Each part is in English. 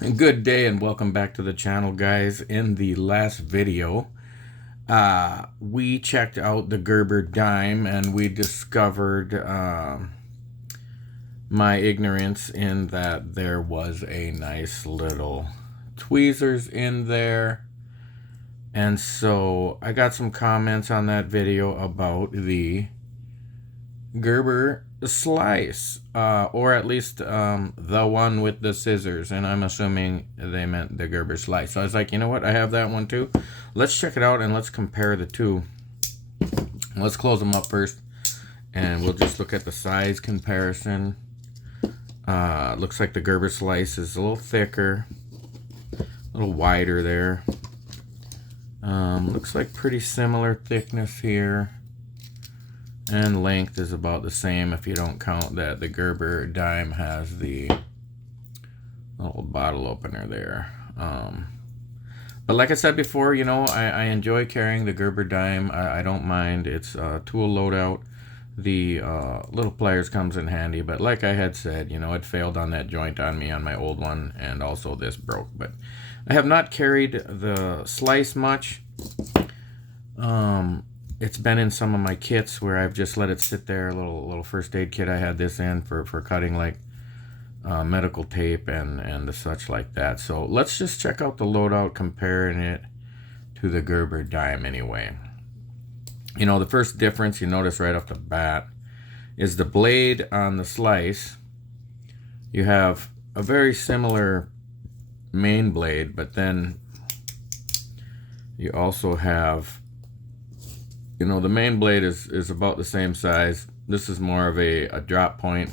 Good day and welcome back to the channel, guys. In the last video, we checked out the Gerber dime and we discovered my ignorance in that there was a nice little tweezers in there. And so I got some comments on that video about the Gerber slice, or at least the one with the scissors, and I'm assuming they meant the Gerber slice. So I was like, you know what, I have that one too. Let's check it out and let's compare the two. Let's close them up first and we'll just look at the size comparison. Looks like the Gerber slice is a little thicker, a little wider there. Looks like pretty similar thickness here. And length is about the same if you don't count that the Gerber dime has the little bottle opener there. But like I said before, you know, I enjoy carrying the Gerber dime. I don't mind. It's a tool loadout. The little pliers comes in handy, but like I had said, you know, it failed on that joint on me on my old one, and also this broke. But I have not carried the slice much. It's been in some of my kits where I've just let it sit there. A little first aid kit I had this in for cutting like medical tape and the such like that. So let's just check out the loadout, comparing it to the Gerber dime anyway. You know, the first difference you notice right off the bat is the blade on the slice. You have a very similar main blade, but then you also have, you know, the main blade is about the same size. This is more of a drop point.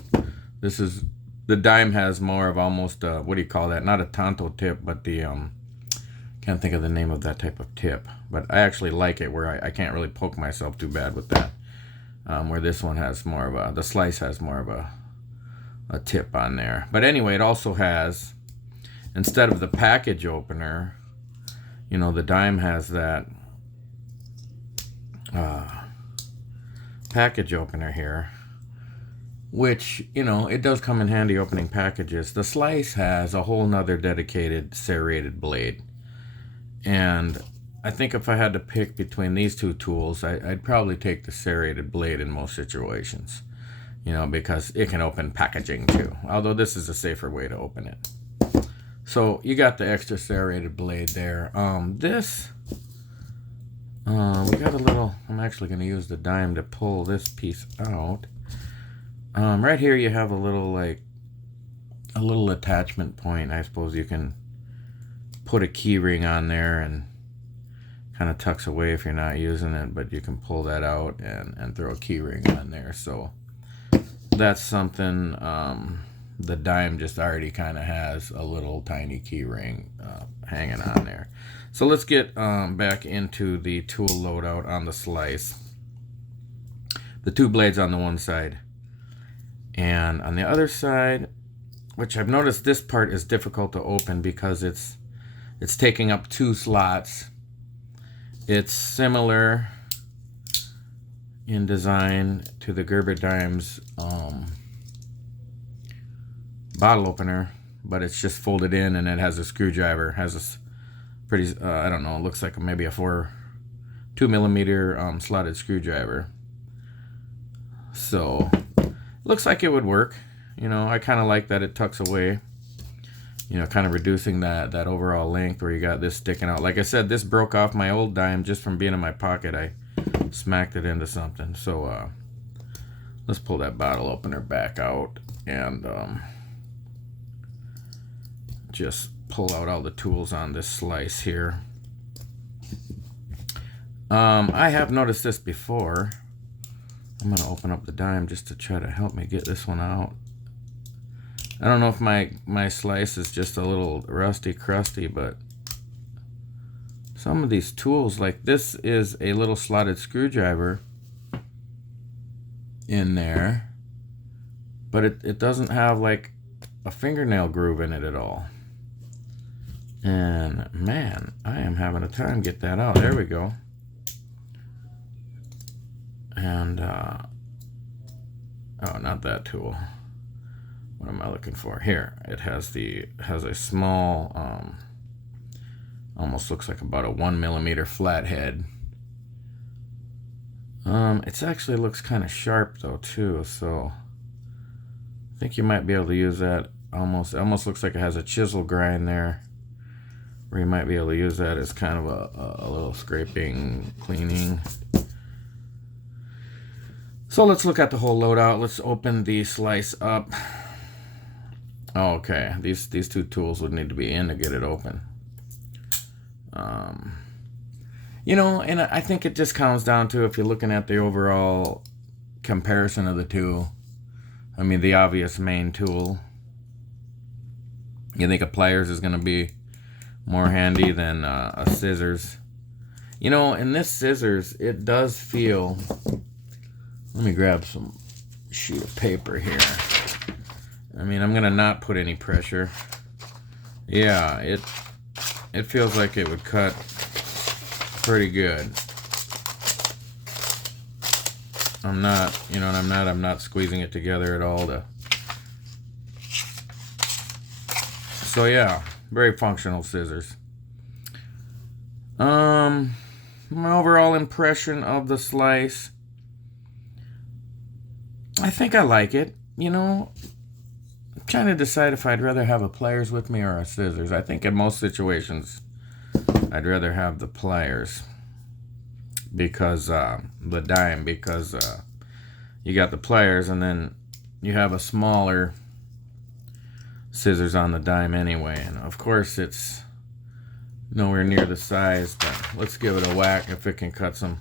This is, the dime has more of almost a, what do you call that? Not a tanto tip, but the, can't think of the name of that type of tip. But I actually like it where I can't really poke myself too bad with that. Where this one has more of a, the slice has more of a tip on there. But anyway, it also has, instead of the package opener, you know, the dime has that package opener here, which, you know, it does come in handy opening packages. The slice has a whole nother dedicated serrated blade, and I think if I had to pick between these two tools, I'd probably take the serrated blade in most situations, you know, because it can open packaging too, although this is a safer way to open it. So you got the extra serrated blade there. We got a little, I'm actually going to use the dime to pull this piece out. Right here you have a little, like, a little attachment point. I suppose you can put a key ring on there and kind of tucks away if you're not using it, but you can pull that out and throw a key ring on there. So that's something. The dime just already kind of has a little tiny key ring hanging on there. So let's get back into the tool loadout on the slice. The two blades on the one side, and on the other side, which I've noticed this part is difficult to open because it's taking up two slots. It's similar in design to the Gerber dime's bottle opener, but it's just folded in and it has a screwdriver. Has a pretty, I don't know, it looks like maybe a 2mm slotted screwdriver. So looks like it would work. You know, I kind of like that it tucks away, you know, kind of reducing that overall length where you got this sticking out. Like I said, this broke off my old dime just from being in my pocket. I smacked it into something. So let's pull that bottle opener back out and just pull out all the tools on this slice here. I have noticed this before. I'm going to open up the dime just to try to help me get this one out. I don't know if my slice is just a little rusty crusty, but some of these tools, like this is a little slotted screwdriver in there, but it doesn't have like a fingernail groove in it at all. And man, I am having a time get that out. There we go. And oh, not that tool. what am I looking for here? It has a small, almost looks like about a 1mm flathead. It actually looks kind of sharp though too, so I think you might be able to use that. It almost looks like it has a chisel grind there, where you might be able to use that as kind of a little scraping, cleaning. So let's look at the whole loadout. Let's open the slice up. Okay, these two tools would need to be in to get it open. You know, and I think it just comes down to, if you're looking at the overall comparison of the two, I mean, the obvious main tool, you think a pliers is going to be more handy than a scissors. You know, in this scissors, it does feel... Let me grab some sheet of paper here. I mean, I'm going to not put any pressure. Yeah, it feels like it would cut pretty good. I'm not, you know, and I'm not squeezing it together at all to... So yeah, very functional scissors. My overall impression of the slice, I think I like it. You know, I'm trying to decide if I'd rather have a pliers with me or a scissors. I think in most situations I'd rather have the pliers, because the dime, because you got the pliers and then you have a smaller scissors on the dime anyway, and of course it's nowhere near the size, but let's give it a whack if it can cut some.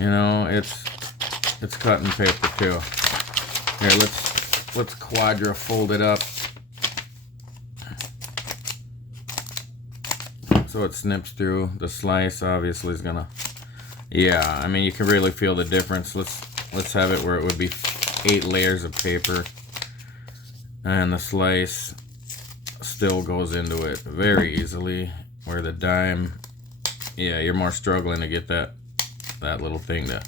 You know, it's cutting paper too. Here, let's quadra fold it up so it snips through. The slice obviously is gonna, yeah, I mean, you can really feel the difference. Let's have it where it would be 8 layers of paper, and the slice still goes into it very easily, where the dime, yeah, you're more struggling to get that little thing to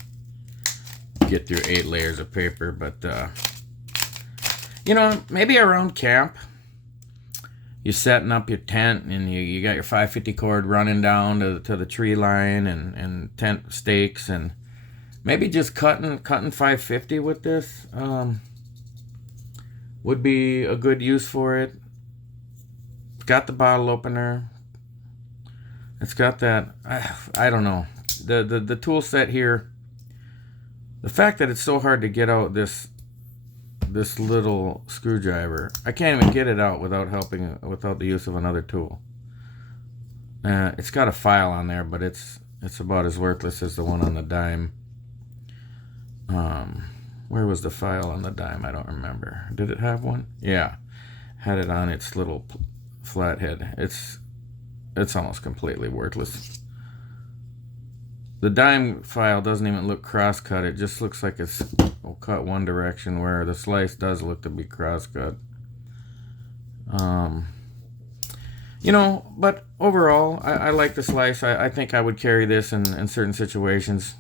get through 8 layers of paper. But you know, maybe around camp, you're setting up your tent and you got your 550 cord running down to the tree line and tent stakes, and maybe just cutting 550 with this would be a good use for it. It's got the bottle opener. It's got that, I don't know, the tool set here. The fact that it's so hard to get out this little screwdriver, I can't even get it out without the use of another tool. It's got a file on there, but it's about as worthless as the one on the dime. Where was the file on the dime? I don't remember. Did it have one? Yeah, had it on its little flathead. It's almost completely worthless. The dime file doesn't even look cross-cut. It just looks like it's cut one direction, where the slice does look to be cross-cut. You know, but overall, I like the slice. I think I would carry this in certain situations.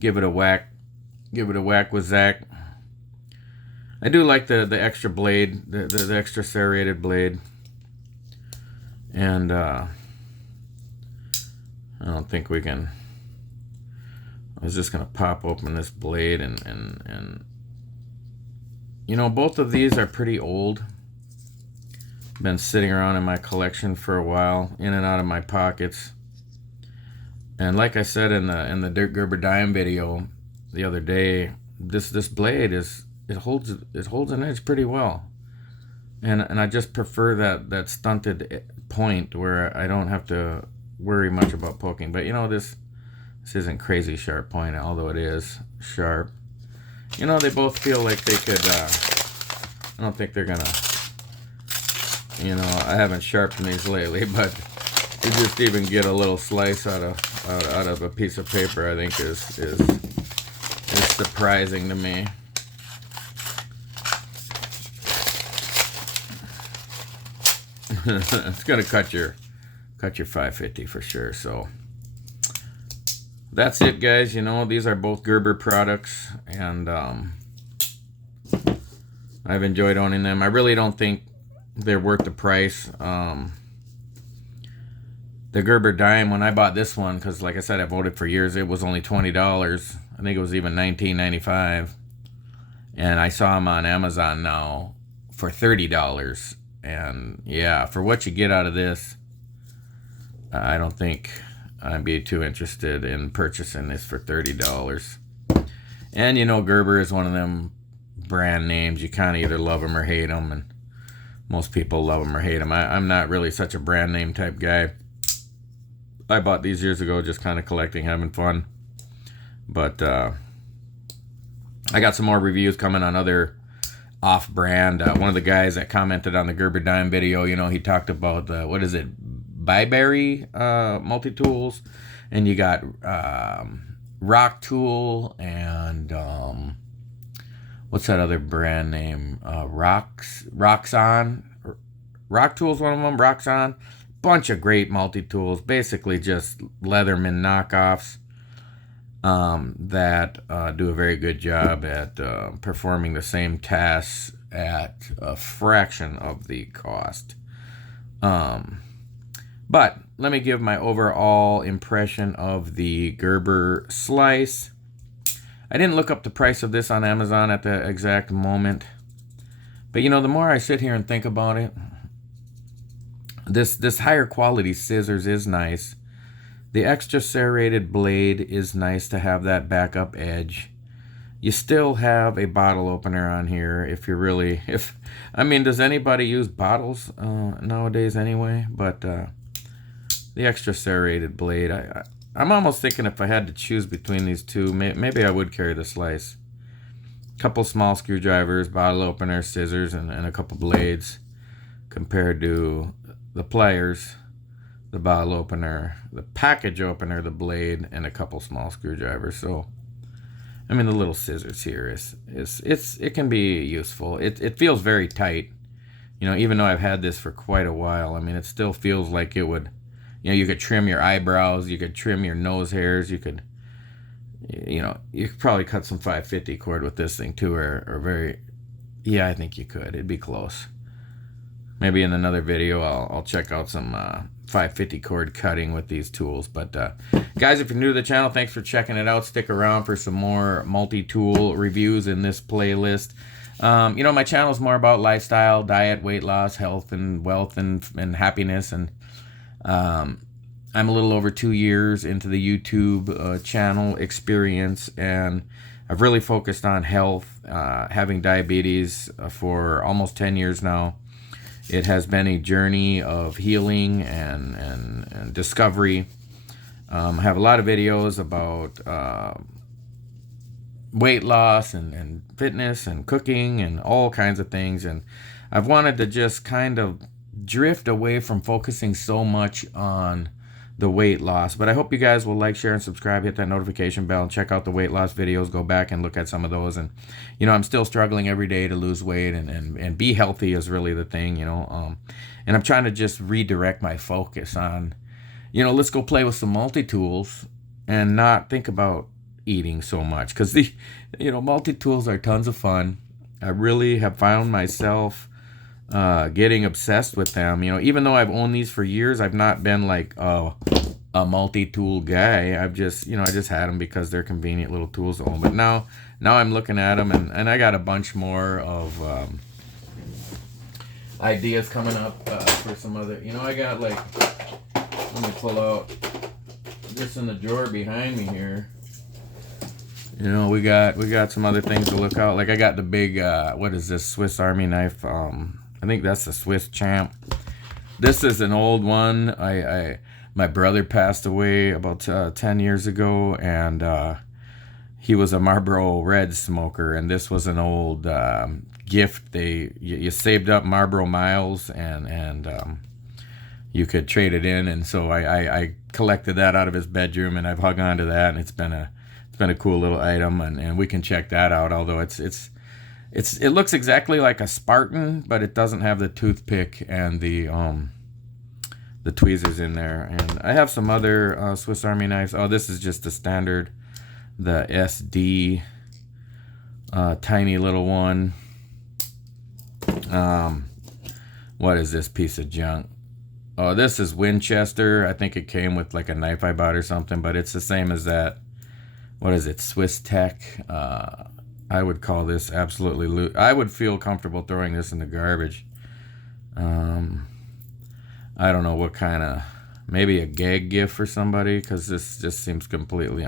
Give it a whack. Give it a whack with Zach. I do like the extra blade, the extra serrated blade. And I don't think we can... I was just going to pop open this blade and you know, both of these are pretty old. Been sitting around in my collection for a while, in and out of my pockets. And like I said in the Gerber dime video the other day, this blade it holds an edge pretty well. And I just prefer that stunted point where I don't have to worry much about poking. But you know, this isn't crazy sharp point, although it is sharp. You know, they both feel like they could, I don't think they're gonna, you know, I haven't sharpened these lately, but to just even get a little slice out of a piece of paper, I think is surprising to me. It's gonna cut your 550 for sure. So that's it, guys. You know, these are both Gerber products, and I've enjoyed owning them. I really don't think they're worth the price. The Gerber dime, when I bought this one, because like I said, I've owned it for years, it was only $20. I think it was even $19.95. And I saw them on Amazon now for $30. And yeah, for what you get out of this, I don't think I'd be too interested in purchasing this for $30. And you know, Gerber is one of them brand names. You kind of either love them or hate them, and most people love them or hate them. I'm not really such a brand name type guy. I bought these years ago, just kind of collecting, having fun. But I got some more reviews coming on other off-brand. One of the guys that commented on the Gerber dime video, you know, he talked about what is it, Byberry multi-tools, and you got Rock Tool and what's that other brand name? Roxon. Rock Tool's one of them. Roxon. Bunch of great multi-tools, basically just Leatherman knockoffs that do a very good job at performing the same tasks at a fraction of the cost. But let me give my overall impression of the Gerber slice. I didn't look up the price of this on Amazon at the exact moment, but you know, the more I sit here and think about it, this higher quality scissors is nice. The extra serrated blade is nice to have that backup edge. You still have a bottle opener on here if you're really, I mean, does anybody use bottles nowadays anyway? But the extra serrated blade, I'm almost thinking if I had to choose between these two, maybe I would carry the slice. Couple small screwdrivers, bottle opener, scissors, and a couple blades, compared to the pliers, the bottle opener, the package opener, the blade, and a couple small screwdrivers. So, I mean, the little scissors here it can be useful. It feels very tight, you know. Even though I've had this for quite a while, I mean, it still feels like it would, you know, you could trim your eyebrows, you could trim your nose hairs, you could, you know, you could probably cut some 550 cord with this thing too, or very, yeah, I think you could. It'd be close. Maybe in another video I'll check out some 550 cord cutting with these tools. But guys, if you're new to the channel, thanks for checking it out. Stick around for some more multi-tool reviews in this playlist. You know, my channel is more about lifestyle, diet, weight loss, health, and wealth, and happiness. And I'm a little over 2 years into the YouTube channel experience, and I've really focused on health, having diabetes for almost 10 years now. It has been a journey of healing and discovery. I have a lot of videos about weight loss and fitness and cooking and all kinds of things. And I've wanted to just kind of drift away from focusing so much on the weight loss. But I hope you guys will like, share, and subscribe, hit that notification bell, and check out the weight loss videos. Go back and look at some of those. And, you know, I'm still struggling every day to lose weight, and be healthy is really the thing, you know. And I'm trying to just redirect my focus on, you know, let's go play with some multi-tools and not think about eating so much. Because the, you know, multi-tools are tons of fun. I really have found myself getting obsessed with them. You know, even though I've owned these for years, I've not been like a multi-tool guy. I've just, you know, I just had them because they're convenient little tools to own. But now I'm looking at them, and I got a bunch more of ideas coming up for some other, you know, I got like, let me pull out this in the drawer behind me here. You know, we got some other things to look out. Like I got the big, what is this, Swiss Army knife? I think that's the Swiss Champ. This is an old one. My brother passed away about 10 years ago, and he was a Marlboro Red smoker, and this was an old gift. You saved up Marlboro miles, and you could trade it in, and so I collected that out of his bedroom, and I've hung on to that, and it's been a cool little item, and we can check that out. Although it looks exactly like a Spartan, but it doesn't have the toothpick and the tweezers in there. And I have some other Swiss Army knives. Oh, this is just the standard, the SD, tiny little one. What is this piece of junk? Oh, this is Winchester. I think it came with like a knife I bought or something, but it's the same as that. What is it? Swiss Tech. I would call this absolutely loose. I would feel comfortable throwing this in the garbage. I don't know what kind of, maybe a gag gift for somebody, because this just seems completely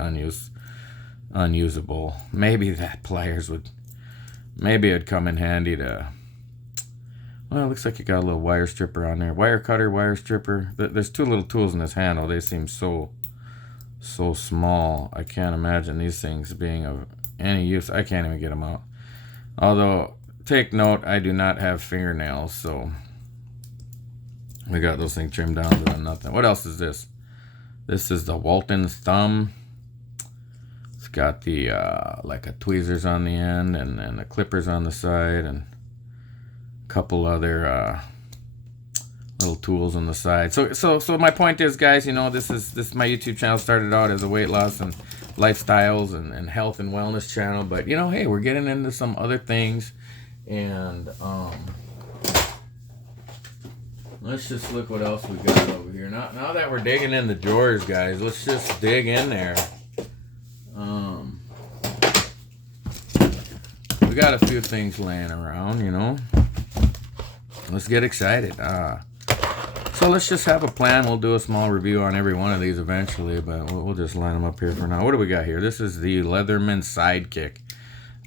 unusable. Maybe that pliers would, maybe it'd come in handy to, well, it looks like you got a little wire stripper on there. Wire cutter, wire stripper. There's two little tools in this handle. They seem so small. I can't imagine these things being of any use. I can't even get them out. Although, take note, I do not have fingernails, so we got those things trimmed down to nothing. What else is this? This is the Walton's thumb. It's got the like a tweezers on the end and the clippers on the side and a couple other little tools on the side. So my point is, guys, you know, this my YouTube channel started out as a weight loss and lifestyles and health and wellness channel, but you know, hey, we're getting into some other things, and let's just look what else we got over here. Now that we're digging in the drawers, guys, let's just dig in there. We got a few things laying around, you know. Let's get excited. So let's just have a plan. We'll do a small review on every one of these eventually, but we'll just line them up here for now. What do we got here? This is the Leatherman Sidekick.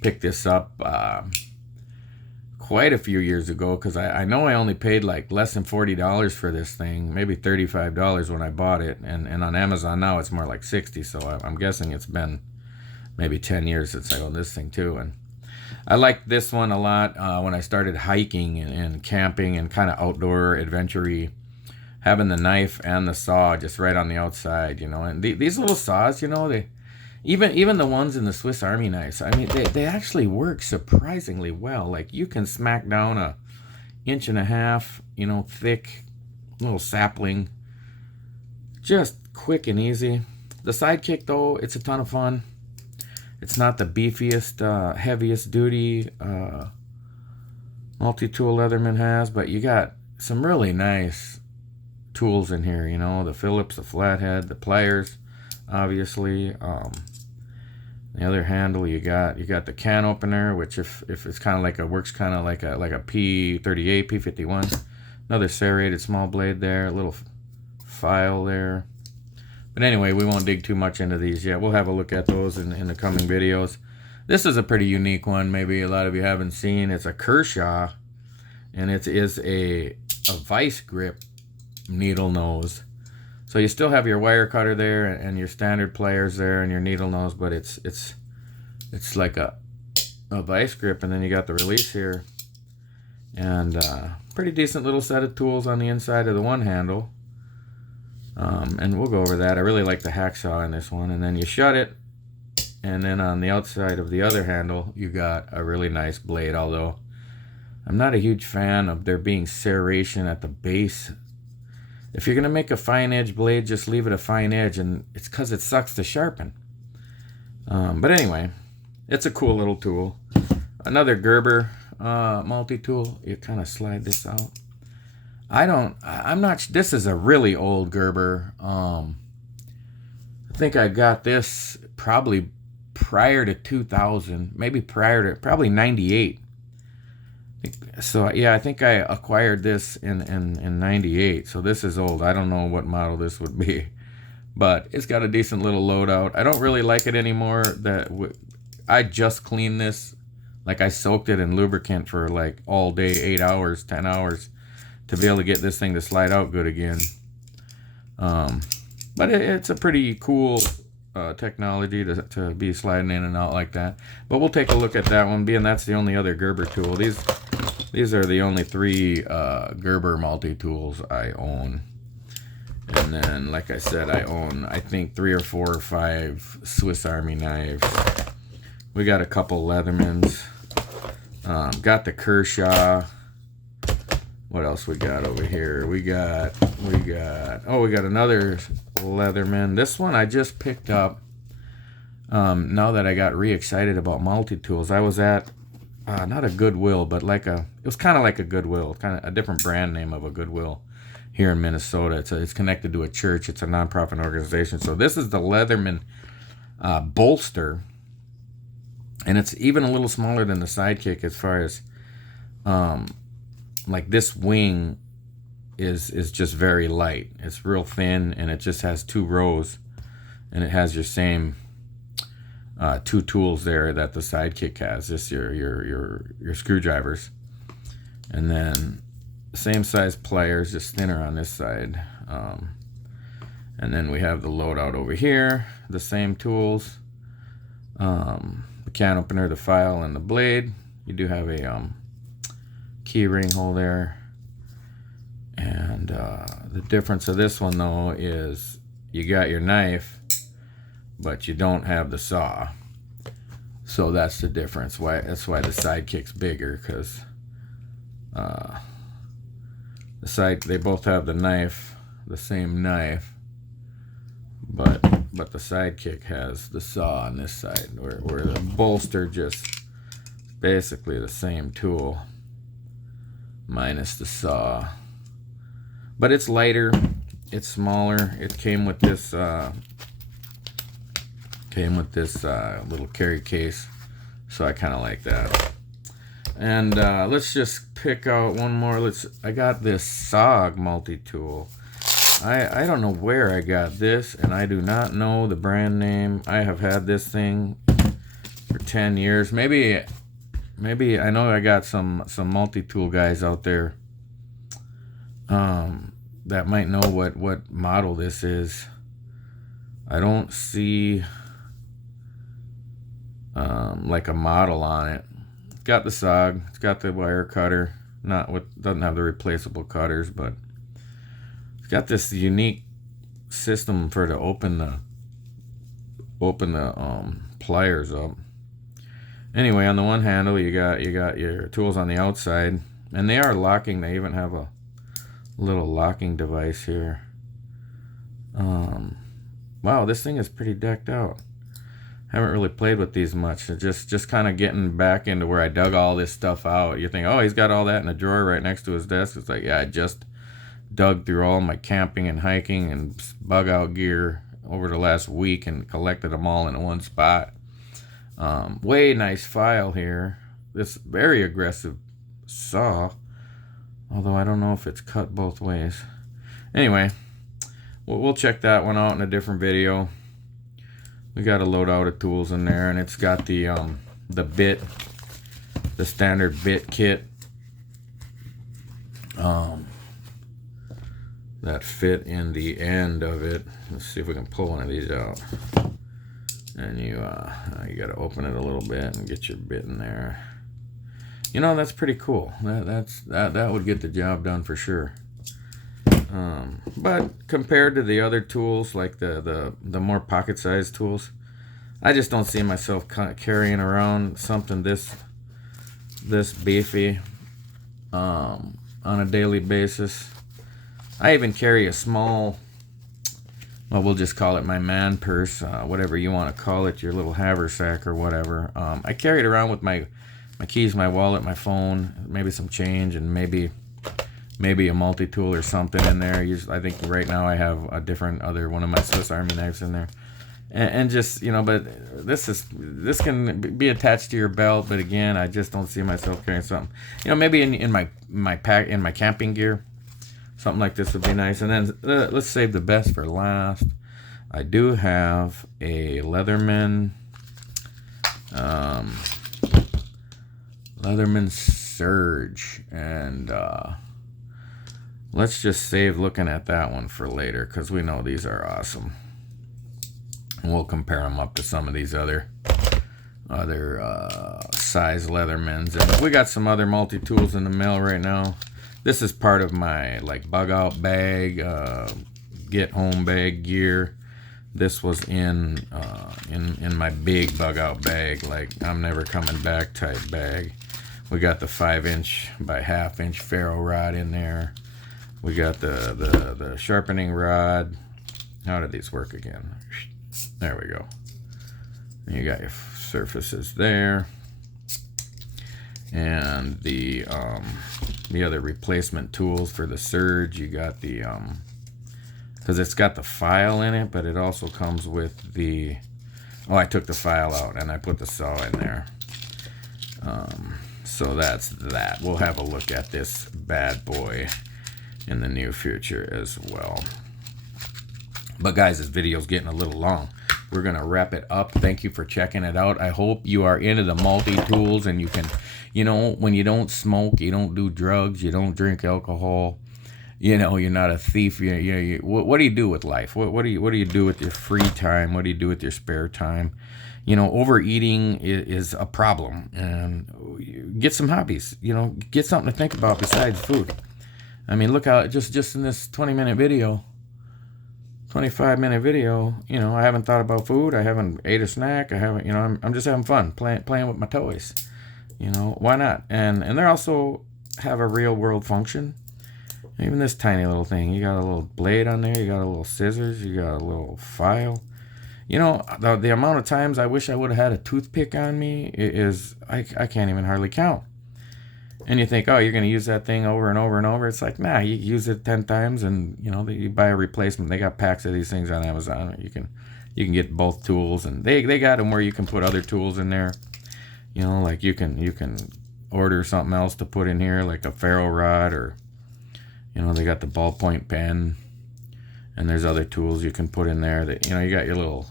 Picked this up quite a few years ago, because I know I only paid like less than $40 for this thing, maybe $35 when I bought it, and on Amazon now it's more like $60, so I'm guessing it's been maybe 10 years since I owned this thing too. And I liked this one a lot when I started hiking and camping and kind of outdoor adventure-y, having the knife and the saw just right on the outside, you know. And these little saws, you know, they even the ones in the Swiss Army knives, I mean, they actually work surprisingly well. Like, you can smack down a 1.5 inch, you know, thick little sapling, just quick and easy. The Sidekick, though, it's a ton of fun. It's not the beefiest, heaviest duty multi-tool Leatherman has, but you got some really nice tools in here, you know, the Phillips, the flathead, the pliers, obviously. The other handle, you got the can opener, which if it's kind of like works kind of like a P38, P51. Another serrated small blade there, a little file there. But anyway, we won't dig too much into these yet. We'll have a look at those in the coming videos. This is a pretty unique one. Maybe a lot of you haven't seen. It's a Kershaw, and it is a vice grip needle nose. So you still have your wire cutter there and your standard pliers there and your needle nose, but it's like a vice grip, and then you got the release here, and pretty decent little set of tools on the inside of the one handle. And we'll go over that. I really like the hacksaw in this one, and then you shut it, and then on the outside of the other handle you got a really nice blade, although I'm not a huge fan of there being serration at the base. If you're going to make a fine edge blade, just leave it a fine edge, and it's because it sucks to sharpen. But anyway, it's a cool little tool. Another Gerber multi-tool. You kind of slide this out. I'm not, this is a really old Gerber. I think I got this probably prior to 2000, maybe probably 98. So yeah, I think I acquired this in 98, so this is old. I don't know what model this would be, but it's got a decent little loadout. I don't really like it anymore. I just cleaned this, like I soaked it in lubricant for like all day, 8 hours, 10 hours, to be able to get this thing to slide out good again. But it's a pretty cool technology to be sliding in and out like that. But we'll take a look at that one, being that's the only other Gerber tool. These are the only 3 Gerber multi-tools I own. And then, like I said, I own, I think, 3 or 4 or 5 Swiss Army knives. We got a couple Leathermans. Got the Kershaw. What else we got over here? We got another Leatherman. This one I just picked up now that I got re-excited about multi-tools. I not a Goodwill, but like it was kind of like a Goodwill, kind of a different brand name of a Goodwill here in Minnesota. It's connected to a church. It's a nonprofit organization. So this is the Leatherman bolster, and it's even a little smaller than the Sidekick as far as like this wing is just very light. It's real thin, and it just has 2 rows, and it has your same 2 tools there that the Sidekick has. Just your screwdrivers, and then same size pliers, just thinner on this side. And then we have the loadout over here, the same tools, the can opener, the file, and the blade. You do have a key ring hole there. And the difference of this one though is you got your knife, but you don't have the saw. So that's the difference. That's why the Sidekick's bigger, because they both have the knife, the same knife, but the Sidekick has the saw on this side, where the bolster just basically the same tool minus the saw. But it's lighter, it's smaller. It came with this little carry case, so I kind of like that. And let's just pick out one more. I got this SOG multi-tool. I don't know where I got this, and I do not know the brand name. I have had this thing for 10 years. Maybe I know I got some multi-tool guys out there that might know what model this is. I don't see like a model on it. It's got the SOG, it's got the wire cutter, doesn't have the replaceable cutters, but it's got this unique system to open the pliers up. Anyway, on the one handle you got your tools on the outside, and they are locking. They even have a little locking device here. Wow, this thing is pretty decked out. Haven't really played with these much. Just kind of getting back into where I dug all this stuff out. You think, oh, he's got all that in a drawer right next to his desk. It's like, yeah, I just dug through all my camping and hiking and bug out gear over the last week and collected them all in one spot. Way nice file here. This very aggressive saw, although I don't know if it's cut both ways. Anyway, we'll check that one out in a different video. We got a loadout of tools in there, and it's got the bit, the standard bit kit that fit in the end of it. Let's see if we can pull one of these out. And you got to open it a little bit and get your bit in there. You know, that's pretty cool. That would get the job done for sure. But compared to the other tools, like the more pocket-sized tools, I just don't see myself carrying around something this beefy on a daily basis. I even carry a small, well, we'll just call it my man purse, whatever you want to call it, your little haversack or whatever. I carry it around with my keys, my wallet, my phone, maybe some change, and maybe a multi-tool or something in there. I think right now I have one of my Swiss Army knives in there, and just, you know. But this can be attached to your belt. But again, I just don't see myself carrying something. You know, maybe in my camping gear, something like this would be nice. And then let's save the best for last. I do have a Leatherman Surge, and let's just save looking at that one for later, because we know these are awesome. And we'll compare them up to some of these other size Leathermans. And we got some other multi-tools in the mail right now. This is part of my bug out bag, get home bag gear. This was in my big bug out bag, like I'm never coming back type bag. We got the 5-inch by 1/2-inch ferro rod in there. We got the sharpening rod. How did these work again? There we go. And you got your surfaces there. And the other replacement tools for the surge, you got the because it's got the file in it, but it also comes with the, oh, I took the file out and I put the saw in there. So that's that. We'll have a look at this bad boy in the near future as well. But guys, this video's getting a little long. We're gonna wrap it up. Thank you for checking it out. I hope you are into the multi-tools and you can, you know, when you don't smoke, you don't do drugs, you don't drink alcohol, you know, you're not a thief. What do you do with life? What do you do with your free time? What do you do with your spare time? You know, overeating is a problem, and get some hobbies. You know, get something to think about besides food. I mean, look how just in this 20-minute video, 25-minute video, you know, I haven't thought about food. I haven't ate a snack. I haven't, you know, I'm just having fun playing with my toys. You know, why not? And they also have a real world function. Even this tiny little thing, you got a little blade on there, you got a little scissors, you got a little file. You know, the amount of times I wish I would have had a toothpick on me is, I can't even hardly count. And you think, oh, you're going to use that thing over and over and over. It's like, nah, you use it 10 times and, you know, you buy a replacement. They got packs of these things on Amazon. You can get both tools, and they got them where you can put other tools in there. You know, like you can order something else to put in here, like a ferro rod, or, you know, they got the ballpoint pen, and there's other tools you can put in there that, you know, you got your little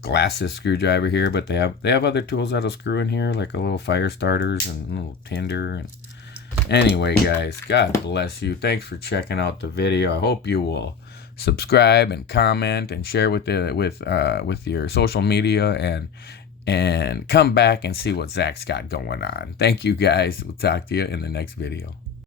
glasses screwdriver here, but they have other tools that'll screw in here, like a little fire starters and a little tinder. And anyway, guys, God bless you. Thanks for checking out the video. I hope you will subscribe and comment and share with your social media, and come back and see what Zach's got going on. Thank you, guys. We'll talk to you in the next video.